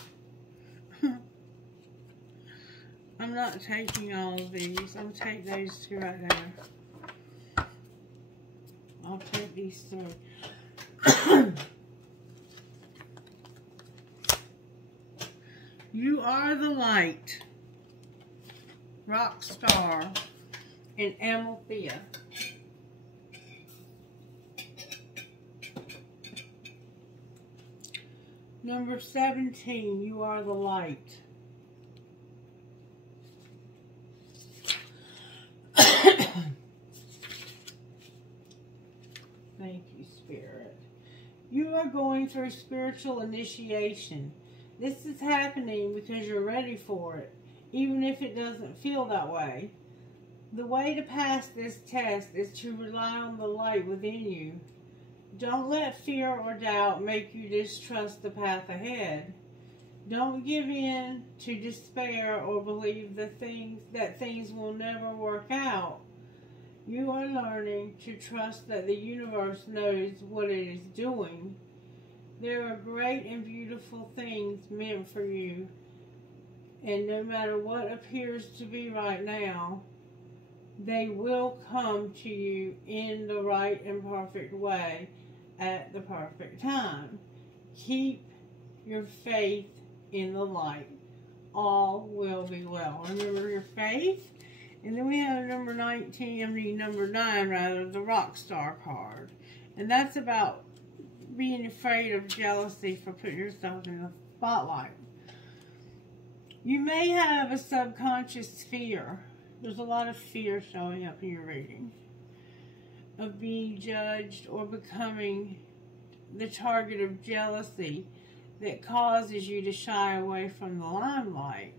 I'm not taking all of these. I'll take those two right there. I'll take these three. You are the light, rock star, and Amalthea. Number 17, you are the light. Thank you, Spirit. You are going through spiritual initiation. This is happening because you're ready for it, even if it doesn't feel that way. The way to pass this test is to rely on the light within you. Don't let fear or doubt make you distrust the path ahead. Don't give in to despair or believe that things will never work out. You are learning to trust that the universe knows what it is doing. There are great and beautiful things meant for you, and no matter what appears to be right now, they will come to you in the right and perfect way at the perfect time. Keep your faith in the light. All will be well. Remember your faith. And then we have number 9, the rock star card. And that's about being afraid of jealousy for putting yourself in the spotlight. You may have a subconscious fear. There's a lot of fear showing up in your reading of being judged or becoming the target of jealousy that causes you to shy away from the limelight.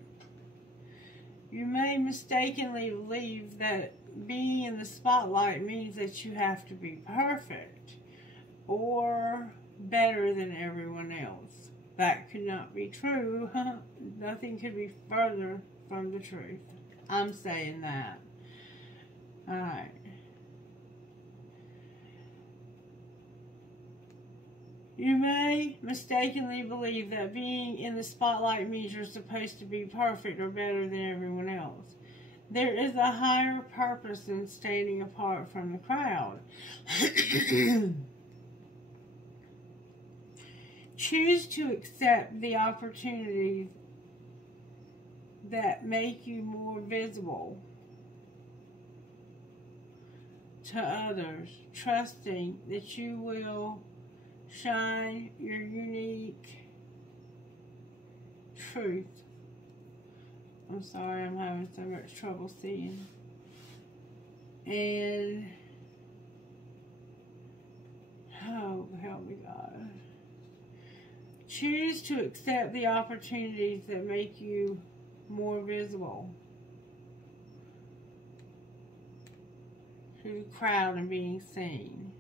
You may mistakenly believe that being in the spotlight means that you have to be perfect or better than everyone else. That could not be true. Nothing could be further from the truth. I'm saying that. Alright. You may mistakenly believe that being in the spotlight means you're supposed to be perfect or better than everyone else. There is a higher purpose in standing apart from the crowd. Choose to accept the opportunities that make you more visible to others, trusting that you will shine your unique truth. I'm sorry, I'm having so much trouble seeing. And, oh, help me God. Choose to accept the opportunities that make you more visible to the crowd and being seen.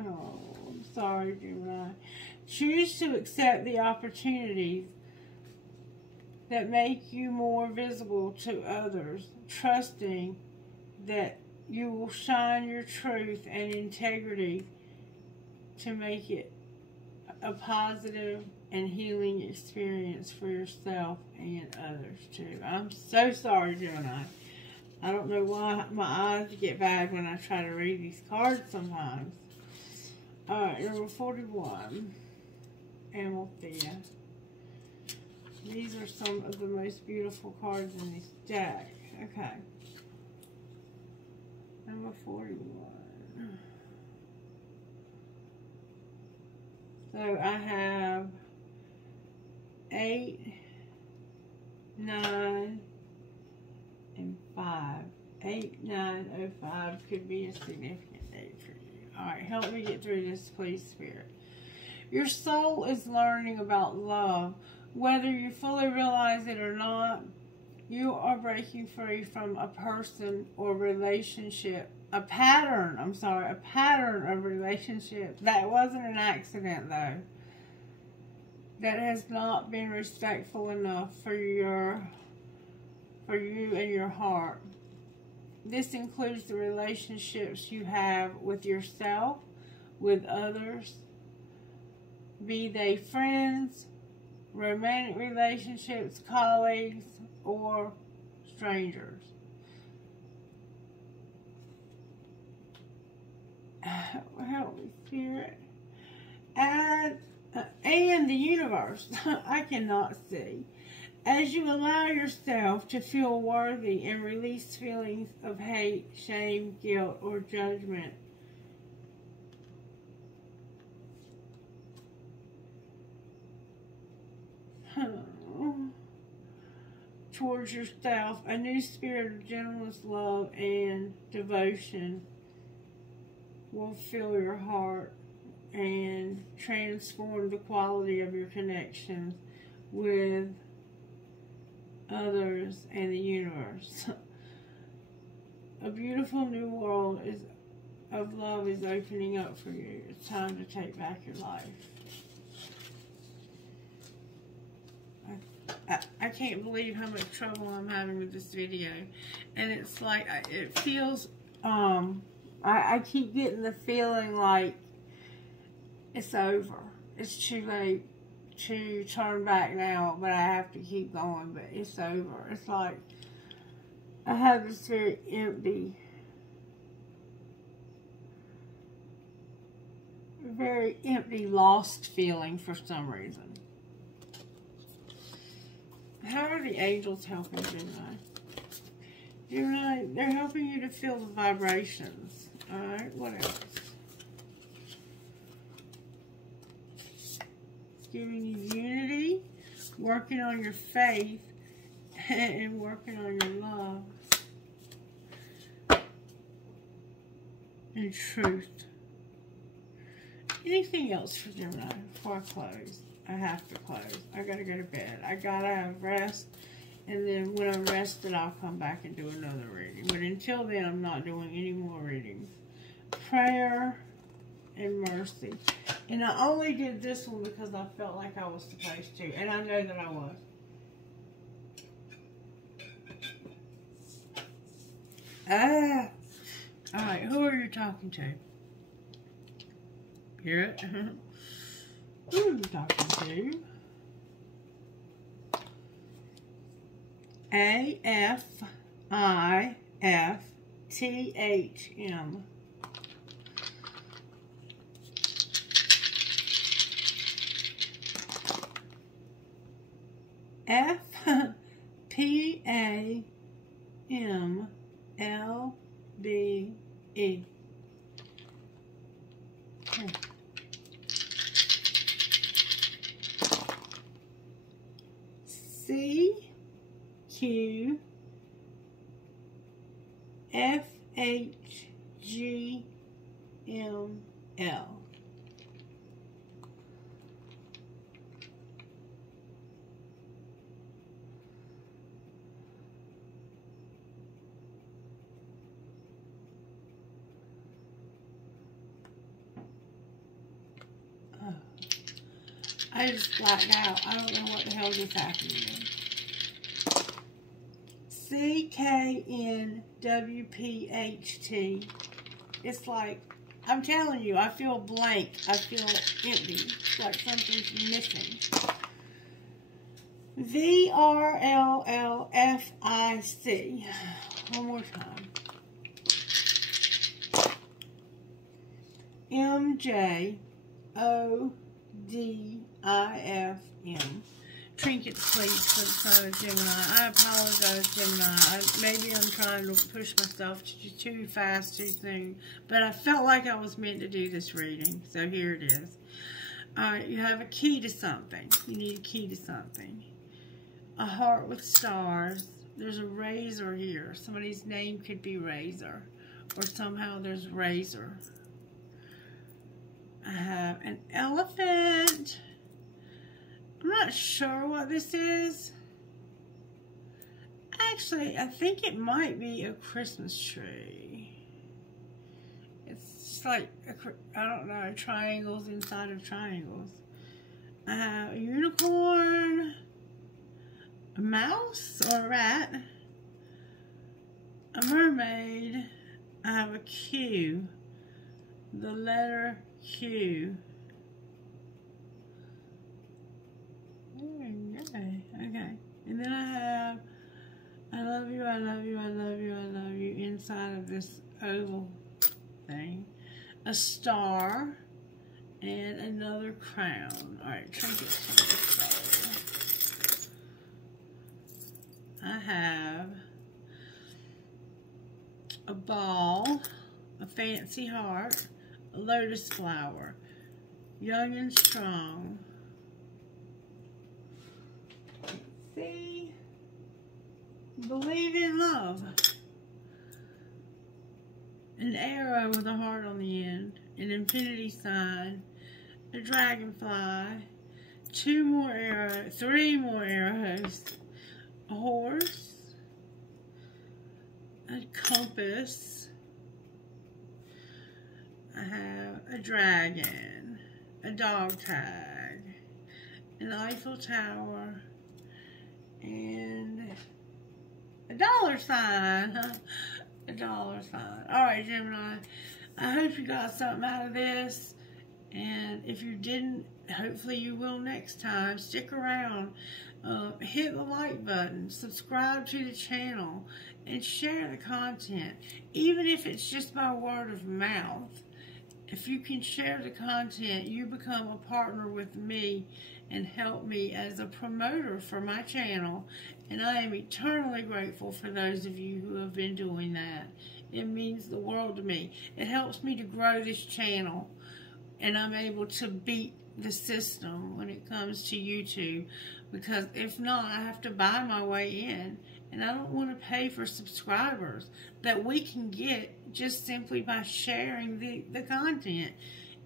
Oh, I'm sorry, Gemini. Choose to accept the opportunities that make you more visible to others, trusting that you will shine your truth and integrity to make it a positive and healing experience for yourself and others too. I'm so sorry, Gemini. I don't know why my eyes get bad when I try to read these cards sometimes. Alright, number 41. Amalthea. These are some of the most beautiful cards in this deck. Okay. Number 41. So I have 8, 9, and 5. 8, 9, 05 could be a significant date for you. Alright, help me get through this, please, Spirit. Your soul is learning about love. Whether you fully realize it or not, you are breaking free from a person or relationship. A pattern of relationships. That wasn't an accident, though. That has not been respectful enough for you and your heart. This includes the relationships you have with yourself, with others, be they friends, romantic relationships, colleagues, or strangers. Help me, Spirit. And the universe. I cannot see. As you allow yourself to feel worthy and release feelings of hate, shame, guilt, or judgment, towards yourself, a new spirit of gentleness, love, and devotion will fill your heart and transform the quality of your connections with others and the universe. A beautiful new world of love is opening up for you. It's time to take back your life. I can't believe how much trouble I'm having with this video. And it's like, it feels, I keep getting the feeling like it's over. It's too late to turn back now, but I have to keep going, but it's over. It's like, I have this very empty, lost feeling for some reason. How are the angels helping Gemini? Gemini, they're helping you to feel the vibrations. Alright, what else? It's giving you unity, working on your faith, and working on your love. And truth. Anything else for Gemini before I close? I have to close. I gotta go to bed. I gotta have rest. And then when I'm rested, I'll come back and do another reading. But until then, I'm not doing any more readings. Prayer and mercy. And I only did this one because I felt like I was supposed to. And I know that I was. Alright, who are you talking to? Hear it? Who are you talking to? AFIFTHM. FPAMLBE. CQFHGM. L. I just blacked out. I don't know what the hell just happened to me. CKNWPHT. It's like, I'm telling you, I feel blank. I feel empty. It's like something's missing. VRLLFIC. One more time. MJODIFM. Trinkets, please, for the sign of Gemini. I apologize, Gemini. Maybe I'm trying to push myself too fast, too soon. But I felt like I was meant to do this reading. So here it is. Alright, you have a key to something. You need a key to something. A heart with stars. There's a razor here. Somebody's name could be Razor. Or somehow there's Razor. I have an elephant. I'm not sure what this is. Actually, I think it might be a Christmas tree. It's just like, I don't know, triangles inside of triangles. I have a unicorn, a mouse or a rat, a mermaid. I have a Q, the letter Q. Okay. And then I have, I love you, I love you, I love you, I love you, inside of this oval thing. A star and another crown. Alright, trinkets for the soul. I have a ball, a fancy heart, a lotus flower, young and strong. See? Believe in love. An arrow with a heart on the end. An infinity sign. A dragonfly. 2 more arrows. 3 more arrows. A horse. A compass. I have a dragon. A dog tag. An Eiffel Tower. And a dollar sign. A dollar sign. Alright, Gemini. I hope you got something out of this. And if you didn't, hopefully you will next time. Stick around. Hit the like button. Subscribe to the channel. And share the content. Even if it's just by word of mouth. If you can share the content, you become a partner with me and help me as a promoter for my channel. And I am eternally grateful for those of you who have been doing that. It means the world to me. It helps me to grow this channel. And I'm able to beat the system when it comes to YouTube. Because if not, I have to buy my way in. And I don't want to pay for subscribers that we can get just simply by sharing the content.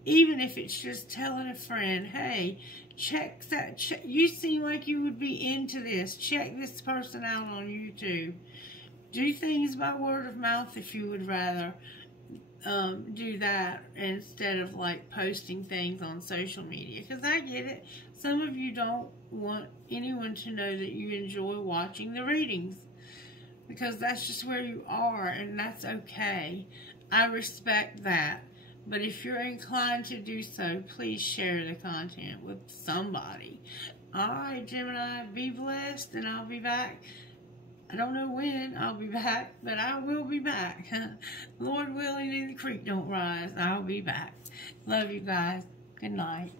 Even if it's just telling a friend, hey, check that. You seem like you would be into this. Check this person out on YouTube. Do things by word of mouth if you would rather do that instead of like posting things on social media. Because I get it. Some of you don't want anyone to know that you enjoy watching the readings. Because that's just where you are, and that's okay. I respect that. But if you're inclined to do so, please share the content with somebody. Alright, Gemini, be blessed, and I'll be back. I don't know when I'll be back, but I will be back. Lord willing, and the creek don't rise, I'll be back. Love you guys. Good night.